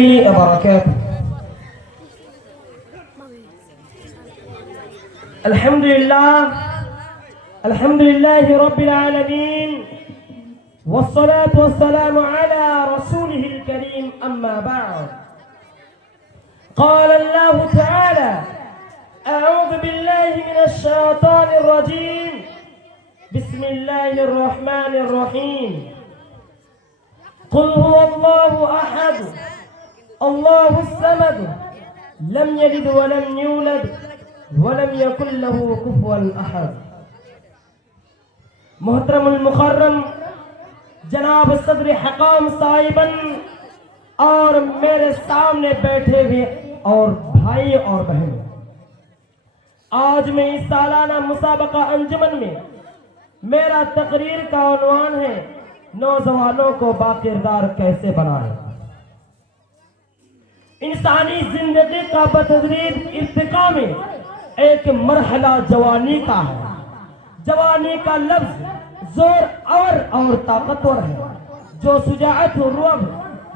وبركاته. الحمد لله رب العالمين، والصلاة والسلام على رسوله الكريم. أما بعد، قال الله تعالى: أعوذ بالله من الشيطان الرجيم، بسم الله الرحمن الرحيم. قل هو الله أحد الله الصمد لم يلد ولم يولد ولم يكن له كفوا أحد. محترم المکرم جناب صدر حقام صاحبن اور میرے سامنے بیٹھے ہوئے اور بھائی اور بہن، آج میں اس سالانہ مسابقہ انجمن میں میرا تقریر کا عنوان ہے: نوجوانوں کو باکردار کیسے بنائیں۔ انسانی زندگی کا بتدریج ارتقاء میں ایک مرحلہ جوانی کا ہے۔ جوانی کا لفظ زور اور طاقتور ہے، جو شجاعت و رعب،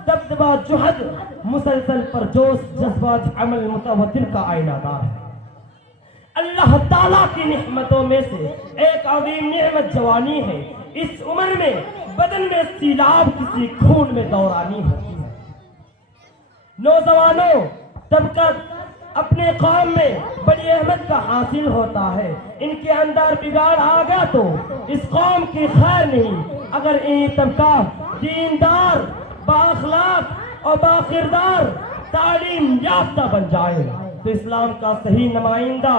دبدبہ، جہد، مسلسل پرجوش، جذبات، عمل متواتر کا آئینہ دار ہے۔ اللہ تعالیٰ کی نعمتوں میں سے ایک عظیم نعمت جوانی ہے۔ اس عمر میں بدن میں سیلاب کسی خون میں دورانی ہوتی ہے۔ نوجوانوں طبقہ اپنے قوم میں بڑی اہمیت کا حاصل ہوتا ہے۔ ان کے اندر بگاڑ آ گیا تو اس قوم کی خیر نہیں۔ اگر یہ طبقہ دیندار، بااخلاق اور باکردار، تعلیم یافتہ بن جائے تو اسلام کا صحیح نمائندہ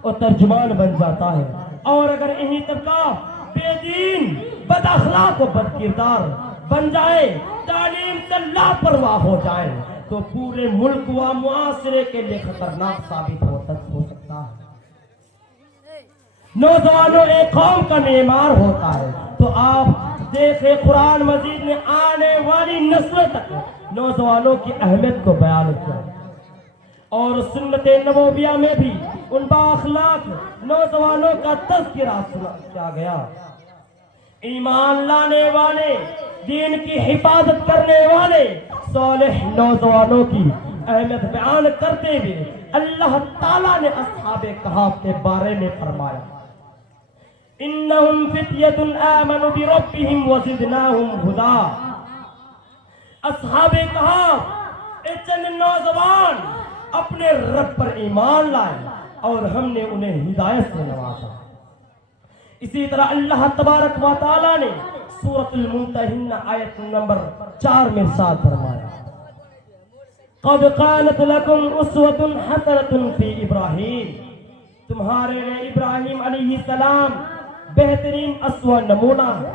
اور ترجمان بن جاتا ہے، اور اگر یہی طبقہ بے دین، بد اخلاق و بد کردار بن جائے، تعلیم سے لاپرواہ ہو جائے تو پورے ملک و معاشرے کے لیے خطرناک ثابت ہو سکتا ہے۔ نوجوانوں ایک قوم کا معمار ہوتا ہے، تو آپ دیکھیں قرآن مجید نے آنے والی نسلوں تک نوجوانوں کی اہمیت کو بیان کیا، اور سنت نبویہ میں بھی ان بااخلاق نوجوانوں کا تذکرہ کیا گیا۔ ایمان لانے والے، دین کی حفاظت کرنے والے صالح نوجوانوں کی اہمیت بیان کرتے ہوئے اللہ تعالیٰ نے اصحاب کہف کے بارے میں فرمایا: انہم فتیۃ آمنوا بربہم وزدناہم ھدی۔ اصحاب کہف ایک چند نوجوان اپنے رب پر ایمان لائے اور ہم نے انہیں ہدایت سے نوازا۔ اسی طرح اللہ تبارک و تعالیٰ نے سورۃ الممتحنہ آیت نمبر 4 میں ارشاد فرمایا: قد قالت لکم اسوۃ حسنۃ فی ابراہیم۔ تمہارے لیے ابراہیم علیہ السلام بہترین اسوہ نمونہ ہے۔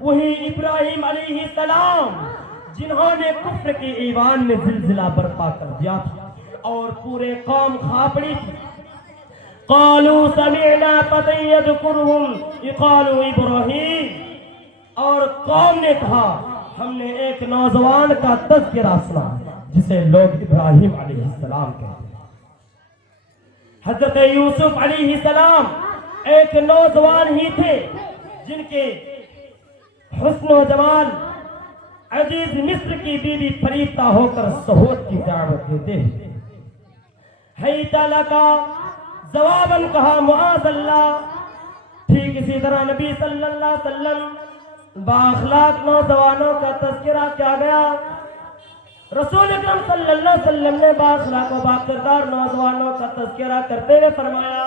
وہی ابراہیم علیہ السلام جنہوں نے کفر کے ایوان میں زلزلہ برپا کر دیا تھا اور پورے قوم کھاپڑی تھی۔ قالوا سمعنا فتى يذكرهم يقال ابراہیم، اور قوم نے کہا ہم نے ایک نوجوان کا تذکرہ سنا جسے لوگ ابراہیم علیہ السلام کہتے ہیں۔ حضرت یوسف علیہ السلام ایک نوجوان ہی تھے جن کے حسن و جمال عزیز مصر کی بیوی فریدہ ہو کر صحبت کی دعوت دیتے ہیں۔ حیت لکا جواباً کہا معاذ اللہ۔ ٹھیک اسی طرح نبی صلی اللہ علیہ وسلم بااخلاق نوجوانوں کا تذکرہ کیا گیا۔ رسول اکرم صلی اللہ علیہ وسلم نے بااخلاق و باکردار نوجوانوں کا تذکرہ کرتے ہوئے فرمایا: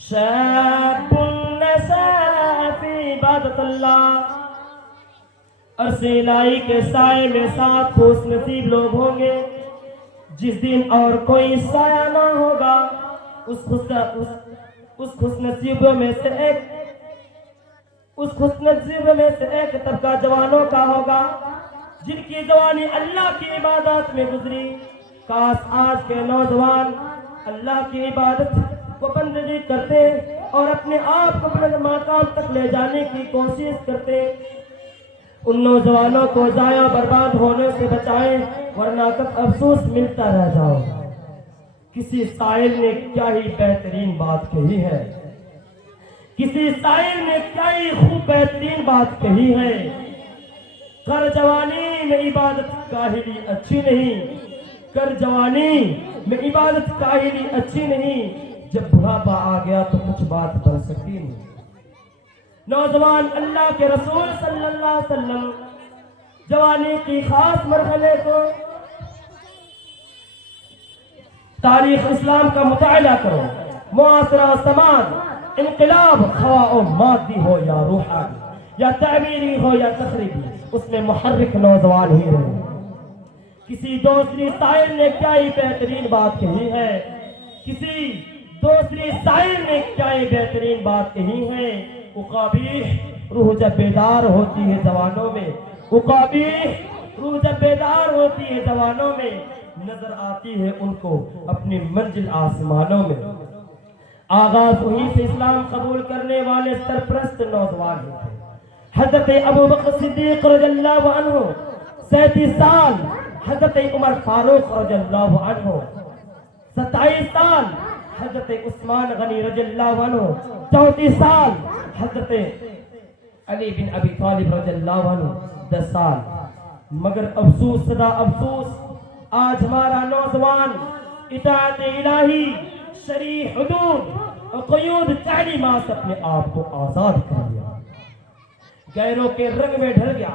شاب نشأ فی عبادۃ اللہ۔ عرش الہی کے سائے میں 7 خوش نصیب لوگ ہوں گے جس دن اور کوئی سایہ نہ ہوگا۔ اس خوش نصیبوں میں سے ایک طبقہ جوانوں کا ہوگا جن کی جوانی اللہ کی عبادت میں گزری۔ کاش آج کے نوجوان اللہ کی عبادت کو بندگی کرتے اور اپنے آپ کو اپنے مقام تک لے جانے کی کوشش کرتے۔ ان نوجوانوں کو ضائع برباد ہونے سے بچائیں، ورنہ کب افسوس ملتا رہ جاؤ۔ کسی شاعر نے کیا ہی بہترین بات کہی ہے، کسی شاعر نے کیا ہی خوب بہترین بات کہی ہے: کر جوانی میں عبادت کاہلی اچھی نہیں، کر جوانی میں عبادت کاہلی اچھی نہیں، جب بڑھاپا آ گیا تو کچھ بات بن سکتی نہیں۔ نوجوان اللہ کے رسول صلی اللہ علیہ وسلم جوانی کی خاص مرحلے کو تاریخ اسلام کا مطالعہ کرو، معاصرہ سماج، انقلاب خواہ و مادی ہو یا روحانی یا تعمیری ہو یا تخریبی، اس میں محرک نوجوان ہی رہے۔ کسی دوسری شاعر نے کیا ہی بہترین بات کہی ہے، کسی دوسری شاعر نے کیا ہی بہترین بات کہی ہے، اقابیح روح جب بیدار ہوتی ہے جوانوں میں، اقابیح روح جب بیدار ہوتی ہے جوانوں میں، نظر آتی ہے ان کو اپنی منزل آسمانوں میں۔ آغاز وہیں سے اسلام قبول کرنے والے سرپرست نوجوان ہی تھے۔ حضرت ابو بکر صدیق رضی اللہ عنہ 37 سال، حضرت عمر فاروق رضی اللہ عنہ 27 سال، حضرت عثمان غنی رضی اللہ عنہ 34 سال، حضرت علی بن ابی طالب رضی اللہ عنہ 10 سال۔ مگر افسوس صدا افسوس، آج ہمارا نوجوان اطاعت الہی، شرعی حدود اور قیود تعلیمات اپنے آپ کو آزاد کر لیا، غیروں کے رنگ میں ڈھل گیا،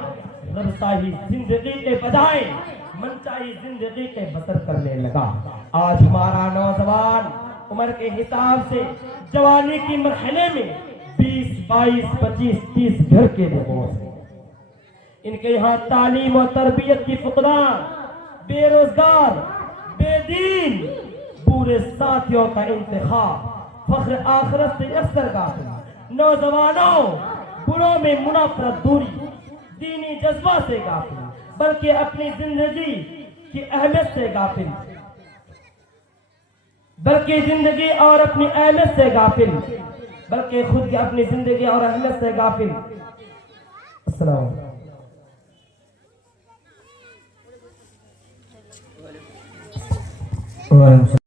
رب چاہی زندگی کے بجائے من چاہی زندگی کے بسر کرنے لگا۔ آج ہمارا نوجوان عمر کے حساب سے جوانی کی مرحلے میں 20، 22، 25، 30 گھر کے لوگوں سے، ان کے یہاں تعلیم و تربیت کی فقدان، بے روزگار، بے دین، برے ساتھیوں کا انتخاب، فخر آخرت سے اکثر غافل، نوجوانوں بروں میں منافرت دوری، دینی جذبہ سے غافل، بلکہ اپنی زندگی کی اہمیت سے غافل، بلکہ زندگی اور اپنی اہمیت سے غافل، بلکہ خود کی اپنی زندگی اور اہمیت سے غافل۔ السلام علیکم۔